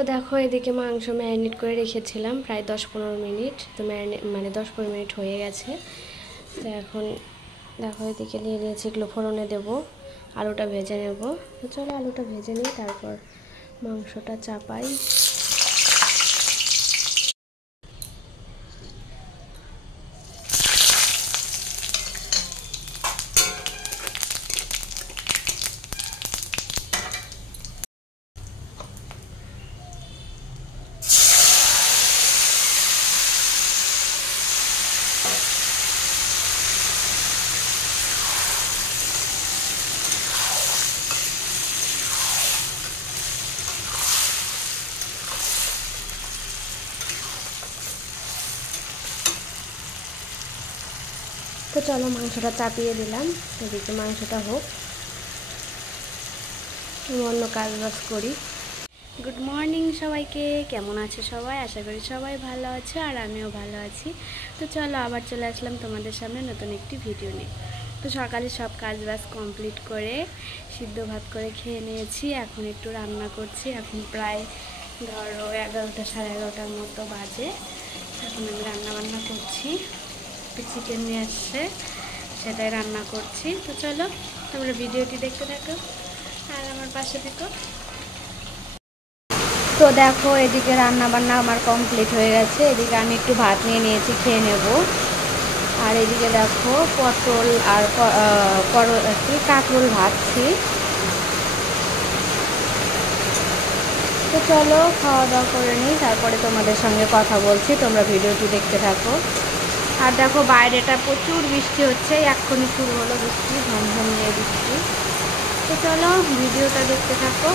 তো দেখো এদিকে মাংস ম্যারিনেট করে রেখেছিলাম প্রায় 10-15 মিনিট। তো মানে 10-15 মিনিট হয়ে গেছে। তো এখন দেখো এদিকে নিয়ে নিয়েছি, এগুলো ফোড়নে দেবো, আলুটা ভেজে নেব। তো চলো আলুটা ভেজে নিই, তারপর মাংসটা চাপাই। তো চলো মাংসটা চাপিয়ে দিলাম, এদিকে মাংসটা হোক, অন্য কাজ বাজ করি। গুড মর্নিং সবাইকে, কেমন আছে সবাই? আশা করি সবাই ভালো আছে আর আমিও ভালো আছি। তো চলো আবার চলে আসলাম তোমাদের সামনে নতুন একটি ভিডিও নিয়ে। তো সকালে সব কাজ বাজ কমপ্লিট করে সিদ্ধ ভাত করে খেয়ে নিয়েছি। এখন একটু রান্না করছি। এখন প্রায় ধরো 11টা 11:30টার মতো বাজে। এখন আমি রান্না করছি। চিকেন নিয়ে আসছে, সেটাই রান্না করছি। তো চলো তোমরা ভিডিওটি দেখতে থাকো আর আমার পাশে থেকো। তো দেখো এদিকে রান্না বান্না আমার কমপ্লিট হয়ে গেছে। এদিকে আমি একটু ভাত নিয়ে নিয়েছি, খেয়ে নেব। আর এদিকে দেখো পটল আর কাঁকরোল ভাজছি। তো চলো খাওয়া দাওয়া করে নিই, তারপরে তোমাদের সঙ্গে কথা বলছি। তোমরা ভিডিওটি দেখতে থাকো। আর দেখো বাইরেটা প্রচুর বৃষ্টি হচ্ছে, এক্ষুনি শুরু হলো বৃষ্টি, ঝমঝমিয়ে বৃষ্টি। তো চলো ভিডিওটা দেখতে থাকো।